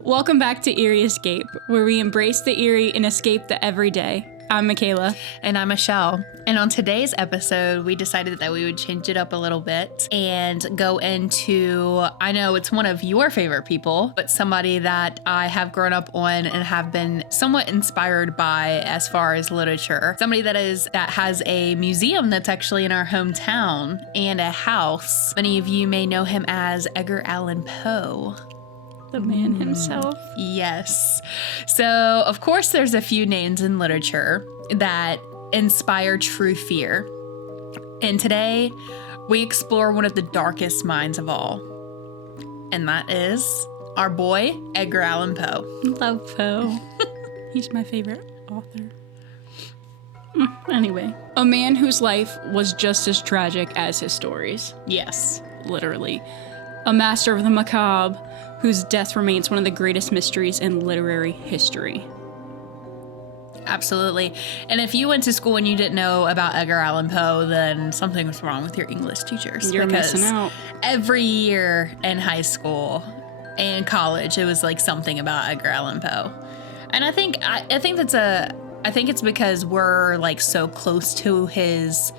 Welcome back to Eerie Escape, where we embrace the eerie and escape the everyday. I'm Makala. And I'm Michelle. And on today's episode, we decided that we would change it up a little bit and go into, I know it's one of your favorite people, but somebody that I have grown up on and have been somewhat inspired by as far as literature. Somebody that has a museum that's actually in our hometown and a house. Many of you may know him as Edgar Allan Poe. The man himself. Yes. So, of course, there's a few names in literature that inspire true fear. And today, we explore one of the darkest minds of all. And that is our boy, Edgar Allan Poe. Love Poe. He's my favorite author. Anyway, a man whose life was just as tragic as his stories. Yes. Literally. A master of the macabre, whose death remains one of the greatest mysteries in literary history. Absolutely. And if you went to school and you didn't know about Edgar Allan Poe, then something was wrong with your English teachers. You're missing out. Every year in high school and college, it was like something about Edgar Allan Poe. And I think it's because we're like so close to his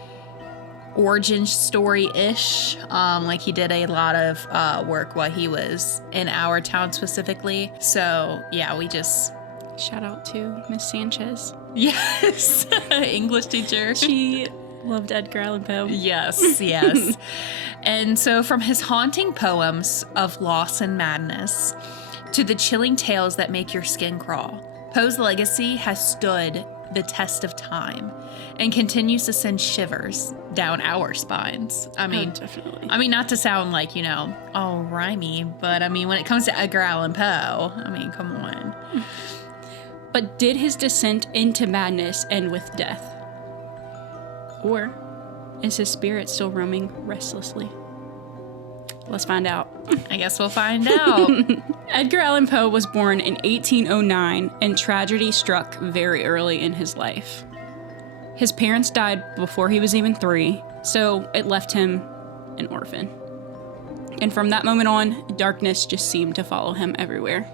origin story-ish. Like he did a lot of work while he was in our town specifically. So yeah, we just shout out to Miss Sanchez. Yes. English teacher. She loved Edgar Allan Poe. Yes. And so from his haunting poems of loss and madness to the chilling tales that make your skin crawl, Poe's legacy has stood the test of time and continues to send shivers down our spines. Definitely. Not to sound like, all rhymey, but when it comes to Edgar Allan Poe, come on. But did his descent into madness end with death? Or is his spirit still roaming restlessly? Let's find out. I guess we'll find out. Edgar Allan Poe was born in 1809, and tragedy struck very early in his life. His parents died before he was even 3, so it left him an orphan. And from that moment on, darkness just seemed to follow him everywhere.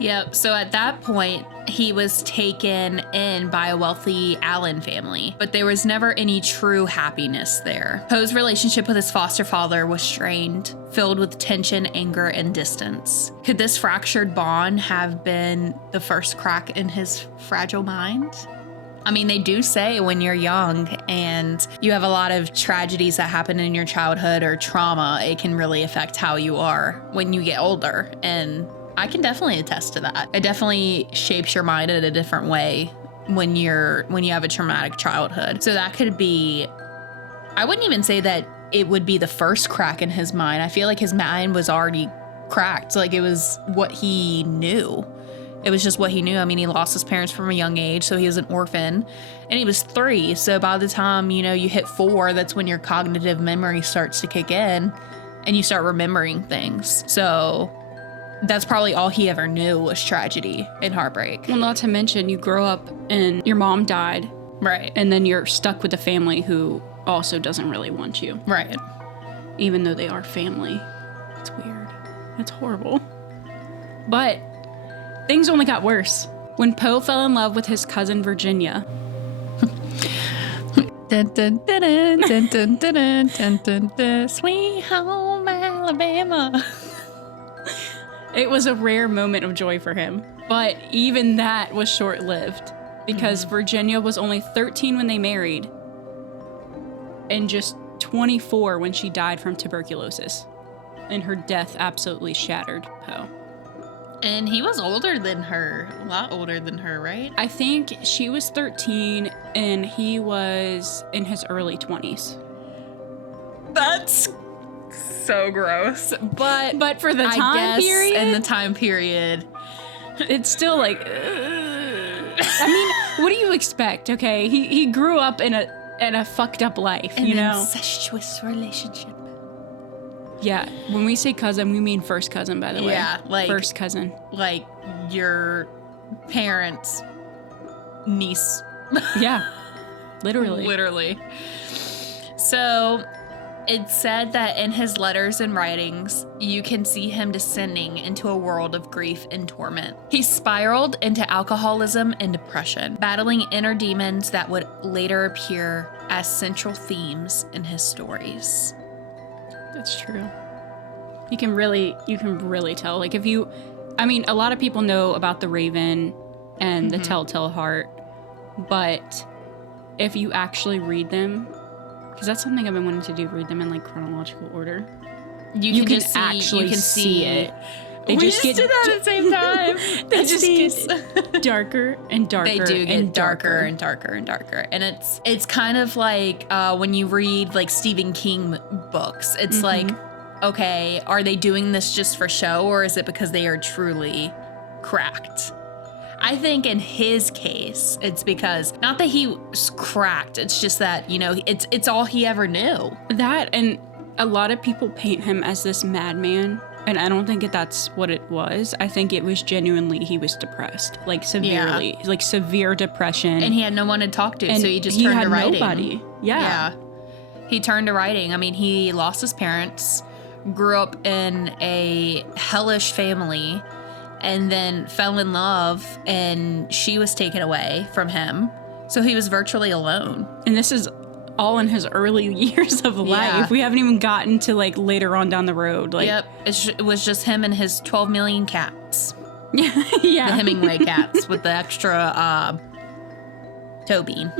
Yep, so at that point, he was taken in by a wealthy Allan family, but there was never any true happiness there. Poe's relationship with his foster father was strained, filled with tension, anger, and distance. Could this fractured bond have been the first crack in his fragile mind? They do say when you're young and you have a lot of tragedies that happen in your childhood or trauma, it can really affect how you are when you get older. And I can definitely attest to that. It definitely shapes your mind in a different way when you have a traumatic childhood. So that could be, I wouldn't even say that it would be the first crack in his mind. I feel like his mind was already cracked. Like it was what he knew. It was just what he knew. He lost his parents from a young age, so he was an orphan. And he was 3, so by the time, you hit 4, that's when your cognitive memory starts to kick in and you start remembering things. So that's probably all he ever knew was tragedy and heartbreak. Well, not to mention, you grow up and your mom died. Right. And then you're stuck with a family who also doesn't really want you. Right. Even though they are family. It's weird. It's horrible. But things only got worse when Poe fell in love with his cousin Virginia. Dun, dun, dun, dun, dun, dun, dun, dun, dun, dun. Sweet home Alabama. It was a rare moment of joy for him, but even that was short-lived because Virginia was only 13 when they married and just 24 when she died from tuberculosis, and her death absolutely shattered Poe. And he was older than her, a lot older than her, right? I think she was 13 and he was in his early 20s. That's so gross. But for the time period, in the time period, it's still like, what do you expect? Okay, he grew up in a fucked up life, an incestuous relationship. Yeah, when we say cousin, we mean first cousin, by the way. Yeah, like first cousin. Like your parents' niece. Yeah, literally. Literally. So it's said that in his letters and writings, you can see him descending into a world of grief and torment. He spiraled into alcoholism and depression, battling inner demons that would later appear as central themes in his stories. That's true. You can really tell. Like, a lot of people know about the Raven and the Telltale Heart, but if you actually read them, because that's something I've been wanting to do, read them in like chronological order. You can actually see it. They just did that at the same time. They just get darker and darker. They do get darker and darker and darker. And it's kind of like when you read like Stephen King books. It's like, okay, are they doing this just for show, or is it because they are truly cracked? I think in his case, it's because, not that he was cracked, it's just that, it's all he ever knew. That, and a lot of people paint him as this madman, and I don't think that's what it was. I think it was genuinely, he was depressed, like severely, like severe depression. And he had no one to talk to, so he just turned to writing. Nobody. Yeah. He turned to writing. I mean, he lost his parents, grew up in a hellish family, and then fell in love, and she was taken away from him. So he was virtually alone. And this is all in his early years of life. Yeah. We haven't even gotten to like later on down the road. Like, yep. It was just him and his 12 million cats. Yeah. The Hemingway cats with the extra toe bean.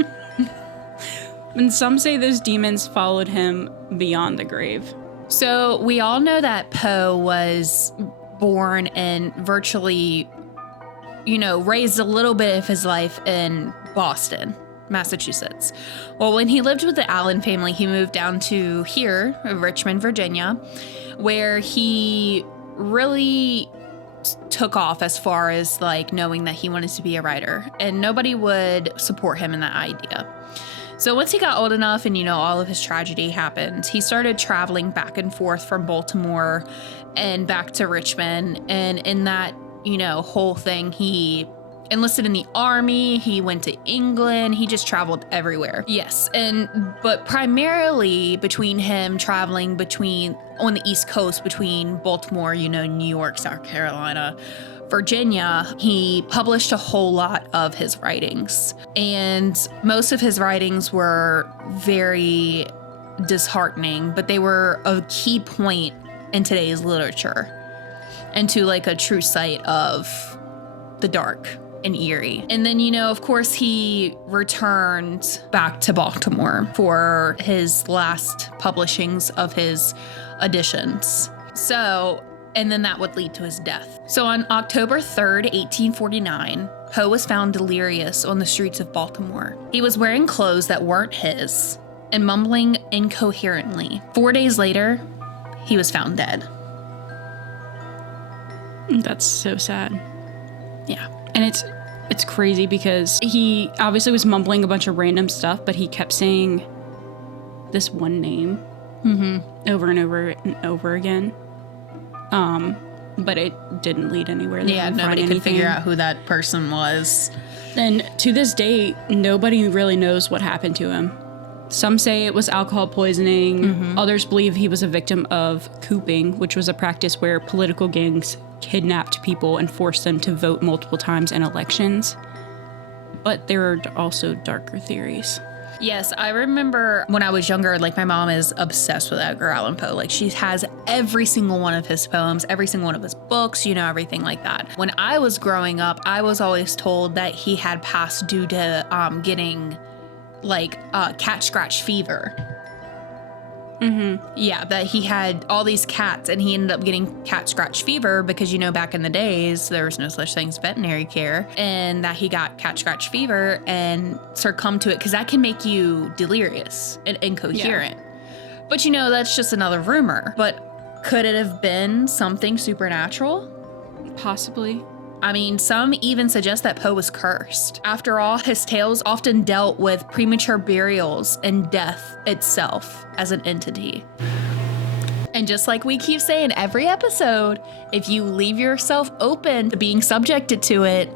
And some say those demons followed him beyond the grave. So we all know that Poe was born and virtually, raised a little bit of his life in Boston, Massachusetts. Well, when he lived with the Allan family, he moved down to here, Richmond, Virginia, where he really took off as far as like knowing that he wanted to be a writer, and nobody would support him in that idea. So once he got old enough and, all of his tragedy happened, he started traveling back and forth from Baltimore and back to Richmond. And in that, whole thing, he enlisted in the army. He went to England. He just traveled everywhere. Yes. But primarily between him traveling on the East Coast between Baltimore, New York, South Carolina, Virginia, he published a whole lot of his writings. And most of his writings were very disheartening, but they were a key point in today's literature and to like a true sight of the dark and Eerie. And then, of course, he returned back to Baltimore for his last publishings of his editions. And then that would lead to his death. So on October 3rd, 1849, Poe was found delirious on the streets of Baltimore. He was wearing clothes that weren't his and mumbling incoherently. 4 days later, he was found dead. That's so sad. Yeah. And it's crazy because he obviously was mumbling a bunch of random stuff, but he kept saying this one name over and over and over again. But it didn't lead anywhere. Nobody could figure out who that person was. And to this day, nobody really knows what happened to him. Some say it was alcohol poisoning. Others believe he was a victim of cooping, which was a practice where political gangs kidnapped people and forced them to vote multiple times in elections. But there are also darker theories. Yes, I remember when I was younger, like my mom is obsessed with Edgar Allan Poe. Like she has every single one of his poems, every single one of his books, everything like that. When I was growing up, I was always told that he had passed due to getting cat scratch fever. Yeah, that he had all these cats and he ended up getting cat scratch fever because, back in the days, there was no such thing as veterinary care, and that he got cat scratch fever and succumbed to it because that can make you delirious and incoherent. Yeah. But, that's just another rumor. But could it have been something supernatural? Possibly. I mean, some even suggest that Poe was cursed. After all, his tales often dealt with premature burials and death itself as an entity. And just like we keep saying every episode, if you leave yourself open to being subjected to it,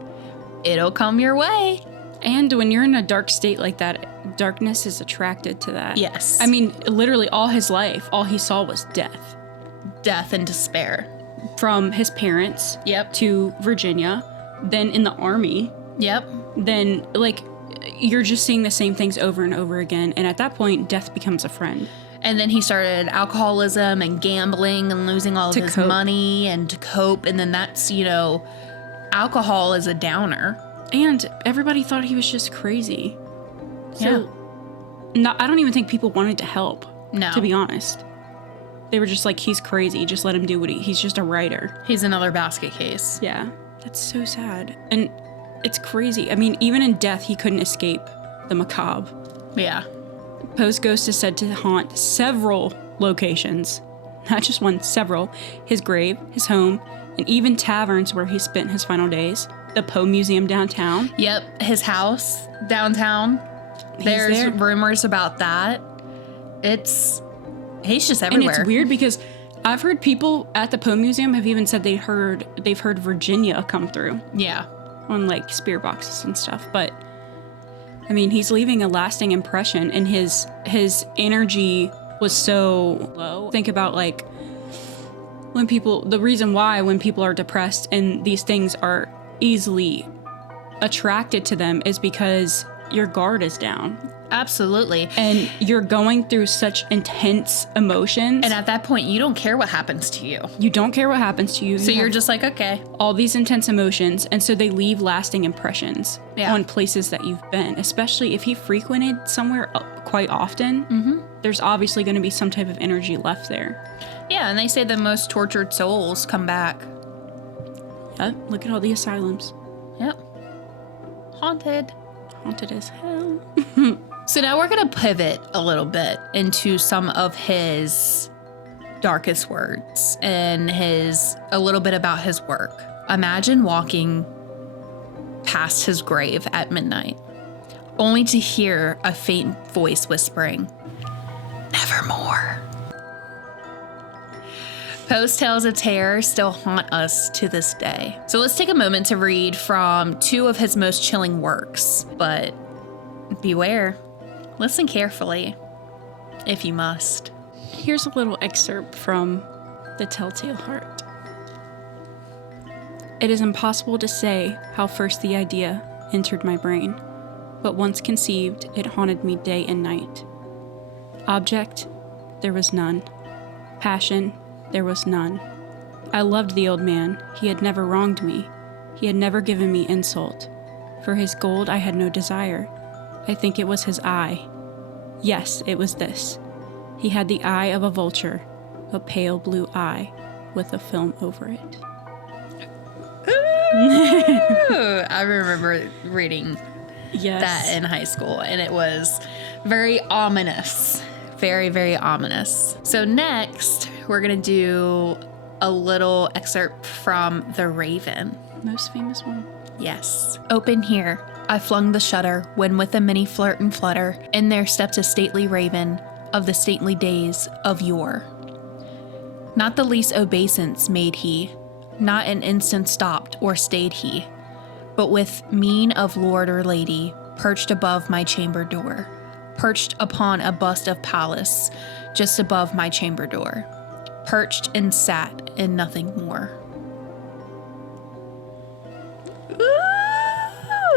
it'll come your way. And when you're in a dark state like that, darkness is attracted to that. Yes. I mean, literally all his life, all he saw was death. Death and despair. From his parents Yep. to Virginia, then in the army, Yep. then, like, you're just seeing the same things over and over again. And at that point, death becomes a friend. And then he started alcoholism and gambling and losing all of his money and to cope. And then that's, alcohol is a downer. And everybody thought he was just crazy. So, I don't even think people wanted to help. No. To be honest. They were just like, he's crazy. Just let him do what he's just a writer. He's another basket case. Yeah. That's so sad. And it's crazy. I mean, even in death, he couldn't escape the macabre. Yeah. Poe's ghost is said to haunt several locations. Not just one, several. His grave, his home, and even taverns where he spent his final days. The Poe Museum downtown. Yep. His house downtown. There's rumors about that. He's just everywhere. And it's weird because I've heard people at the Poe Museum have even said they've heard Virginia come through. Yeah. On like spirit boxes and stuff. But I mean, he's leaving a lasting impression, and his energy was so low. Think about like the reason why when people are depressed and these things are easily attracted to them is because your guard is down. Absolutely. And you're going through such intense emotions. And at that point, you don't care what happens to you. You don't care what happens to you. So you're just like, okay. All these intense emotions. And so they leave lasting impressions on places that you've been, especially if he frequented somewhere quite often. Mm-hmm. There's obviously going to be some type of energy left there. Yeah, and they say the most tortured souls come back. Yep. Look at all the asylums. Yep. Haunted. Haunted as hell. So now we're going to pivot a little bit into some of his darkest words and a little bit about his work. Imagine walking past his grave at midnight, only to hear a faint voice whispering, "Nevermore." Poe's tales of terror still haunt us to this day. So let's take a moment to read from two of his most chilling works, but beware. Listen carefully, if you must. Here's a little excerpt from The Telltale Heart. It is impossible to say how first the idea entered my brain, but once conceived, it haunted me day and night. Object, there was none. Passion, there was none. I loved the old man. He had never wronged me. He had never given me insult. For his gold I had no desire. I think it was his eye. Yes, it was this. He had the eye of a vulture, a pale blue eye with a film over it. Ooh, I remember reading that in high school, and it was very ominous. Very, very ominous. So next, we're going to do a little excerpt from The Raven. Most famous one. Yes. Open here. I flung the shutter when with a mini flirt and flutter, in there stepped a stately raven of the stately days of yore. Not the least obeisance made he, not an instant stopped or stayed he, but with mien of lord or lady, perched above my chamber door, perched upon a bust of Pallas, just above my chamber door, perched and sat and nothing more.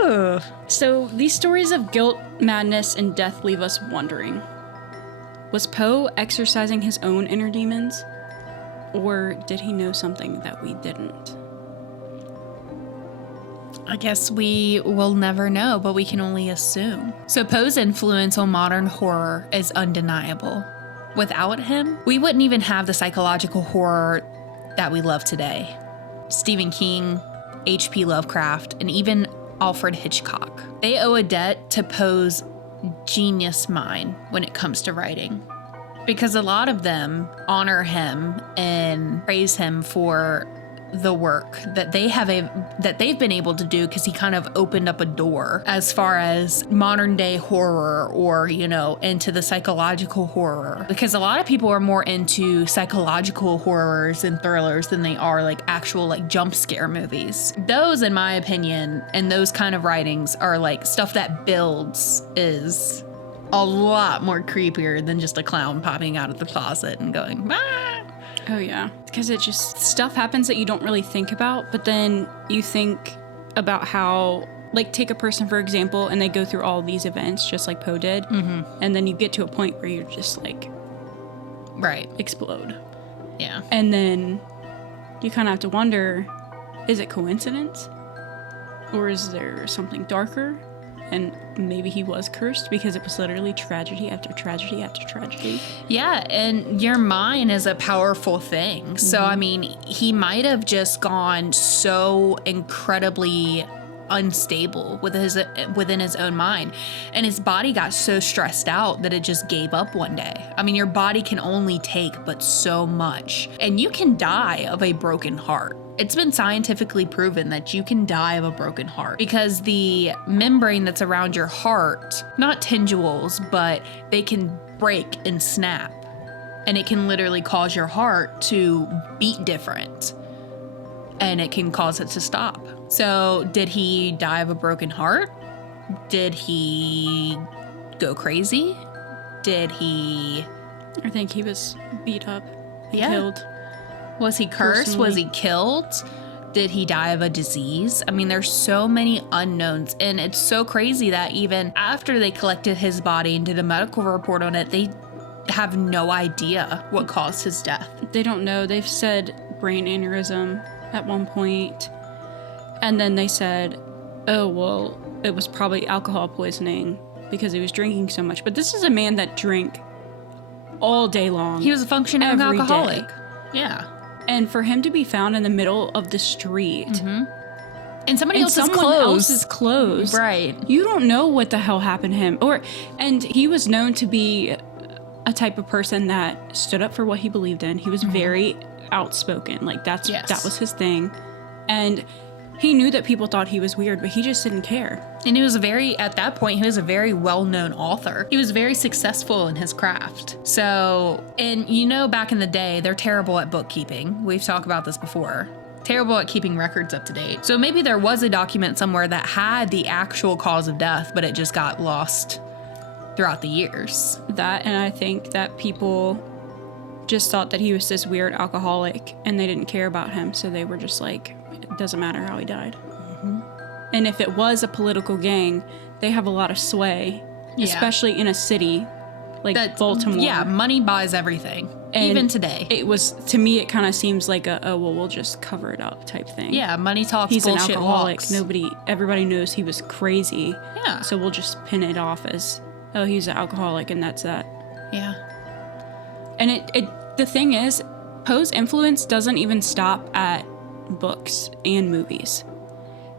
Ooh. So these stories of guilt, madness, and death leave us wondering. Was Poe exercising his own inner demons? Or did he know something that we didn't? I guess we will never know, but we can only assume. So Poe's influence on modern horror is undeniable. Without him, we wouldn't even have the psychological horror that we love today. Stephen King, H.P. Lovecraft, and even Alfred Hitchcock. They owe a debt to Poe's genius mind when it comes to writing, because a lot of them honor him and praise him for the work that they've been able to do, because he kind of opened up a door as far as modern day horror, or, you know, into the psychological horror, because a lot of people are more into psychological horrors and thrillers than they are like actual like jump scare movies. Those, in my opinion, and those kind of writings are like stuff that builds is a lot more creepier than just a clown popping out of the closet and going, ah! Oh, yeah. Because it just, stuff happens that you don't really think about, but then you think about how, like, take a person, for example, and they go through all these events, just like Poe did, and then you get to a point where you're just, like, right, explode. Yeah. And then you kind of have to wonder, is it coincidence? Or is there something darker? And maybe he was cursed, because it was literally tragedy after tragedy after tragedy. Yeah, and your mind is a powerful thing. So, I mean, he might have just gone so incredibly unstable within his own mind. And his body got so stressed out that it just gave up one day. I mean, your body can only take but so much. And you can die of a broken heart. It's been scientifically proven that you can die of a broken heart, because the membrane that's around your heart, not tendrils, but they can break and snap. And it can literally cause your heart to beat different. And it can cause it to stop. So, did he die of a broken heart? Did he go crazy? Did he... I think he was beat up and killed. Was he cursed? Personally. Was he killed? Did he die of a disease? I mean, there's so many unknowns, and it's so crazy that even after they collected his body and did a medical report on it, they have no idea what caused his death. They don't know. They've said brain aneurysm at one point, and then they said, oh, well, it was probably alcohol poisoning because he was drinking so much. But this is a man that drank all day long. He was a functioning every alcoholic. day. Yeah. And for him to be found in the middle of the street, and someone else's clothes, right? You don't know what the hell happened to him. And he was known to be a type of person that stood up for what he believed in. He was very outspoken. Like that was his thing. And he knew that people thought he was weird, but he just didn't care. And at that point, he was a very well-known author. He was very successful in his craft. So, and you know, back in the day, they're terrible at bookkeeping. We've talked about this before. Terrible at keeping records up to date. So maybe there was a document somewhere that had the actual cause of death, but it just got lost throughout the years. That, and I think that people just thought that he was this weird alcoholic and they didn't care about him. So they were just like, it doesn't matter how he died. And if it was a political gang, they have a lot of sway, especially in a city like Baltimore. Yeah, money buys everything, and even today. It was, to me, it kind of seems like we'll just cover it up type thing. Yeah, money talks, he's bullshit an alcoholic. walks. Everybody knows he was crazy. Yeah. So we'll just pin it off as, oh, he's an alcoholic, and that's that. Yeah. And the thing is, Poe's influence doesn't even stop at books and movies.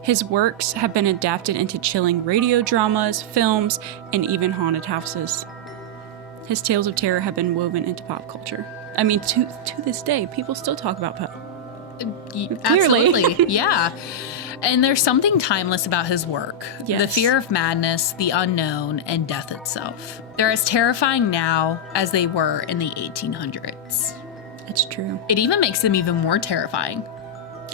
His works have been adapted into chilling radio dramas, films, and even haunted houses. His tales of terror have been woven into pop culture. I mean, to this day, people still talk about Poe. Clearly. Absolutely, yeah. And there's something timeless about his work. Yes. The fear of madness, the unknown, and death itself. They're as terrifying now as they were in the 1800s. It's true. It even makes them even more terrifying.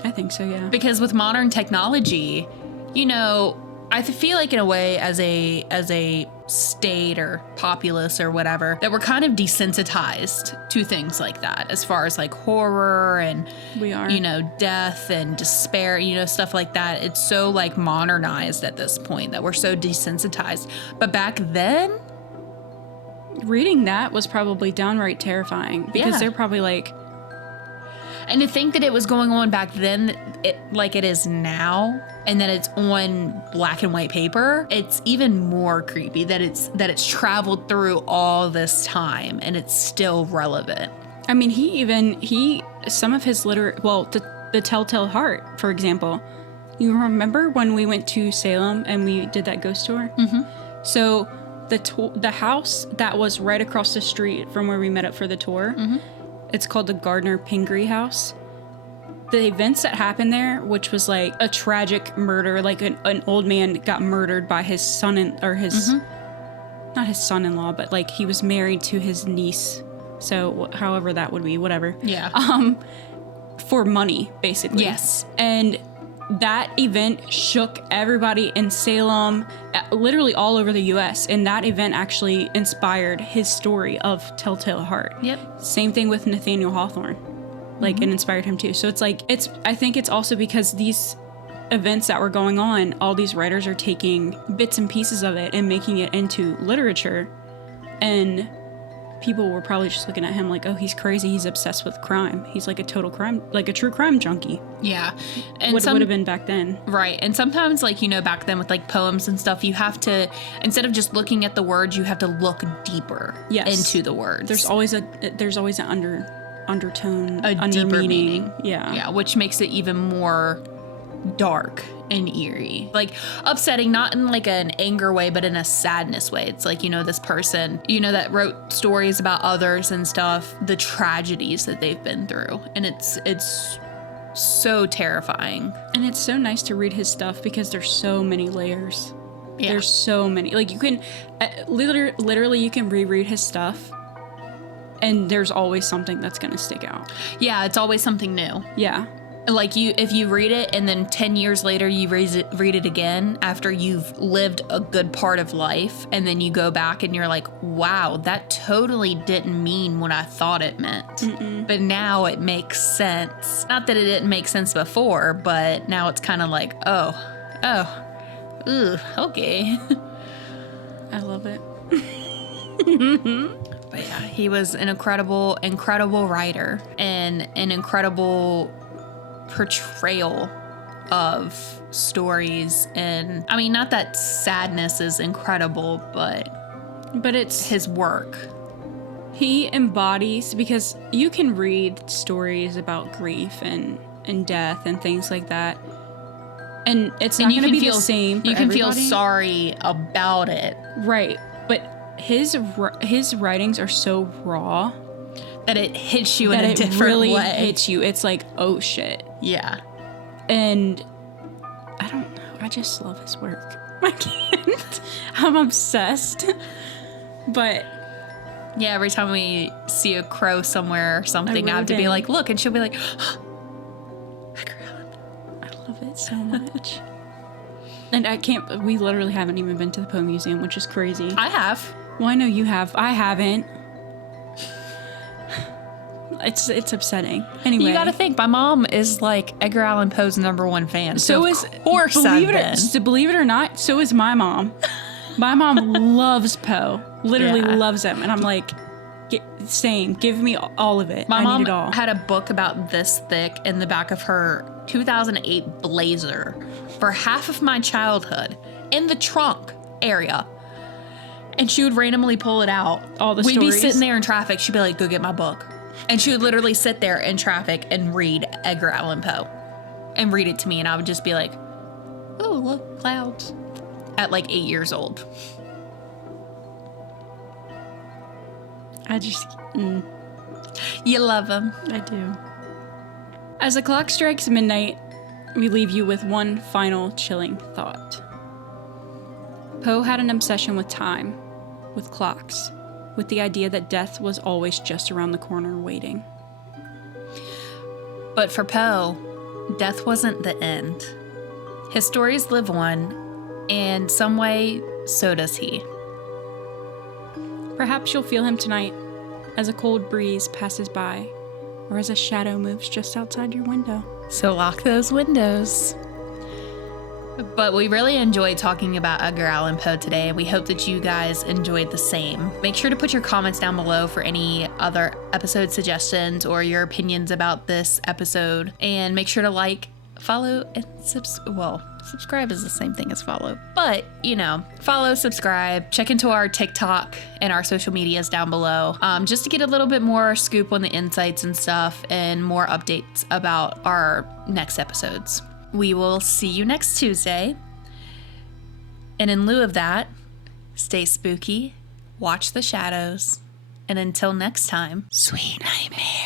I think so, yeah. Because with modern technology, you know, I feel like in a way as a state or populace or whatever, that we're kind of desensitized to things like that, as far as like horror and, we are, you know, death and despair, you know, stuff like that. It's so like modernized at this point that we're so desensitized. But back then, reading that was probably downright terrifying, because they're probably like, and to think that it was going on back then, like it is now, and that it's on black and white paper, it's even more creepy that it's traveled through all this time and it's still relevant. I mean, some of his the Telltale Heart, for example. You remember when we went to Salem and we did that ghost tour? Mm-hmm. So the house that was right across the street from where we met up for the tour, it's called the Gardner Pingree House. the events that happened there, which was like a tragic murder, like an old man got murdered by his son not his son-in-law, but like he was married to his niece. So however that would be, whatever. Yeah. For money, basically. Yes. And that event shook everybody in Salem, literally all over the U.S. And that event actually inspired his story of Telltale Heart. Yep. Same thing with Nathaniel Hawthorne. Like, it inspired him too. So it's like, I think it's also because these events that were going on, all these writers are taking bits and pieces of it and making it into literature. And people were probably just looking at him like, oh, he's crazy. He's obsessed with crime. He's like a total crime, like a true crime junkie. Yeah. And what would have been back then. Right. And sometimes, like, you know, back then with like poems and stuff, you have to, instead of just looking at the words, you have to look deeper into the words. There's always an undertone, a deeper meaning. Yeah. Yeah. Which makes it even more dark and eerie, like upsetting, not in like an anger way, but in a sadness way. It's like, you know, this person, you know, that wrote stories about others and stuff, the tragedies that they've been through, and it's so terrifying. And it's so nice to read his stuff because there's so many layers. Yeah. There's so many, like, you can literally you can reread his stuff and there's always something that's gonna stick out. Yeah, it's always something new. Yeah. Like, if you read it and then 10 years later you read it again after you've lived a good part of life, and then you go back and you're like, wow, that totally didn't mean what I thought it meant. Mm-mm. But now it makes sense. Not that it didn't make sense before, but now it's kind of like, ooh, okay. I love it. But yeah, he was an incredible writer and an incredible portrayal of stories. And I mean, not that sadness is incredible, but it's his work. He embodies, because you can read stories about grief and death and things like that, and it's not going to be the same for you can everybody. Feel sorry about it, right? But his writings are so raw that it hits you in a different really way. Hits you. It's like, oh shit. Yeah. And I don't know. I just love his work. I can't. I'm obsessed. But yeah, every time we see a crow somewhere or something, I have to be like, look, and she'll be like, Edgar Allan Poe. I love it so much. And we literally haven't even been to the Poe Museum, which is crazy. I have. Well, I know you have. I haven't. It's upsetting. Anyway, you got to think, my mom is like Edgar Allan Poe's #1 fan. So of course, believe it or not, so is my mom. My mom loves Poe. Literally loves him, and I'm like, same. Give me all of it. My mom need it all. had a book about this thick in the back of her 2008 Blazer for half of my childhood in the trunk area. And she would randomly pull it out. All the We'd stories. be sitting there in traffic. She'd be like, go get my book. And she would literally sit there in traffic and read Edgar Allan Poe and read it to me. And I would just be like, oh, look, clouds. At like 8 years old. You love him. I do. As the clock strikes midnight, we leave you with one final chilling thought. Poe had an obsession with time, with clocks, with the idea that death was always just around the corner waiting. But for Poe, death wasn't the end. His stories live on, and some way, so does he. Perhaps you'll feel him tonight as a cold breeze passes by, or as a shadow moves just outside your window. So lock those windows. But we really enjoyed talking about Edgar Allan Poe today, and we hope that you guys enjoyed the same. Make sure to put your comments down below for any other episode suggestions or your opinions about this episode. And make sure to like, follow, and subscribe is the same thing as follow. But, you know, follow, subscribe, check into our TikTok and our social medias down below, just to get a little bit more scoop on the insights and stuff and more updates about our next episodes. We will see you next Tuesday. And in lieu of that, stay spooky, watch the shadows, and until next time, sweet nightmares.